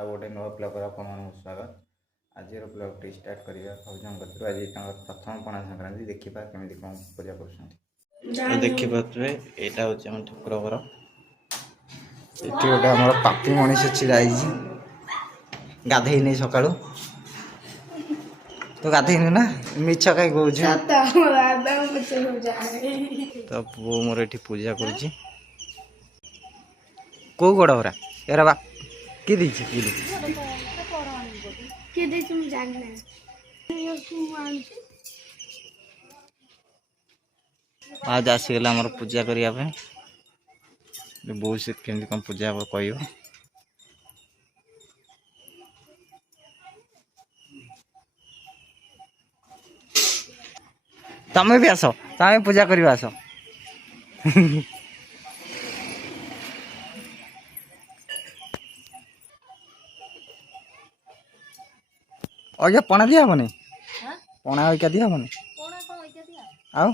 आ गोटे नुआ ब्लॉग स्वागत। आज ब्लॉग टी स्टार्ट करिया भौजन कतु आज प्रथम पणा संक्रांति देखा केमी कौन पूजा कर देखिपे यहाँ हूँ आम ठाकुर घर ये गोटे आम पापी मनीष छिड़ा गाधे नहीं सका तो गाधेनु ना मिछ कहीं कौन तो पु मोर ये पूजा कर कौ गोड़ हरा यार बा कि आज आसीगला आम पूजा करने बहुत से केमती कौन पूजा कह तमें भी आस तमें पूजा कर आस अजा पणा दिया हेनी पणा अइका दिया हेनी आउ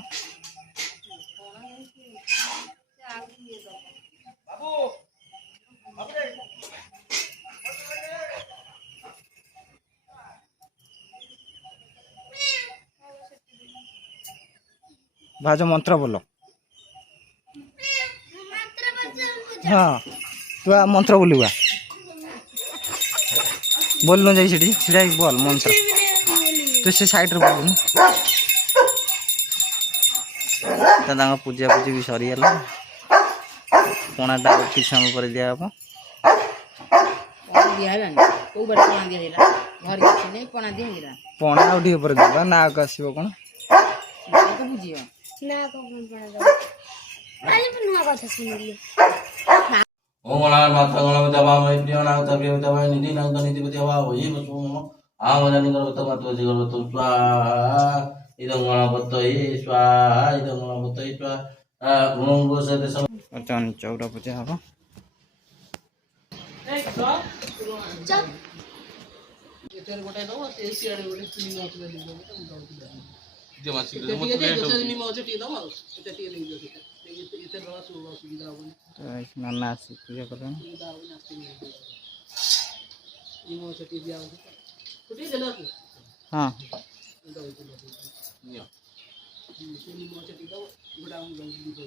भाज मंत्र बोलो हाँ तू मंत्र बोलवा बोल न जाए बोल मंत्र तू से साइड रे बोल पूजा पूजी भी सरीगला पणाटा किछ समय पर दिया हम पणा आउे देवा ना आसो कौन ओंगणार माथा गणपति दबाम प्रिय नाम तबे दबाई निधि नाम निधि पति हवा होई बसुम आमदानी गणपति मातो जी गणपति स्वाहा इदं गणपति स्वाहा इदं गणपति स्वाहा ओम गोसते सम अचन चौरा पूजा हबो एतर गोटे दो ते सियाडे गोटे चुनी माछ ले दो जे माछ के मत ले दो नि माछ टी दो एते टी ले दो एते रवा सुविधा होबो तो नाना आसी पूजा करन नि माछ टी दिया कुटी देला की हां नियो नि माछ टी दो गोडा हम जल्दी दो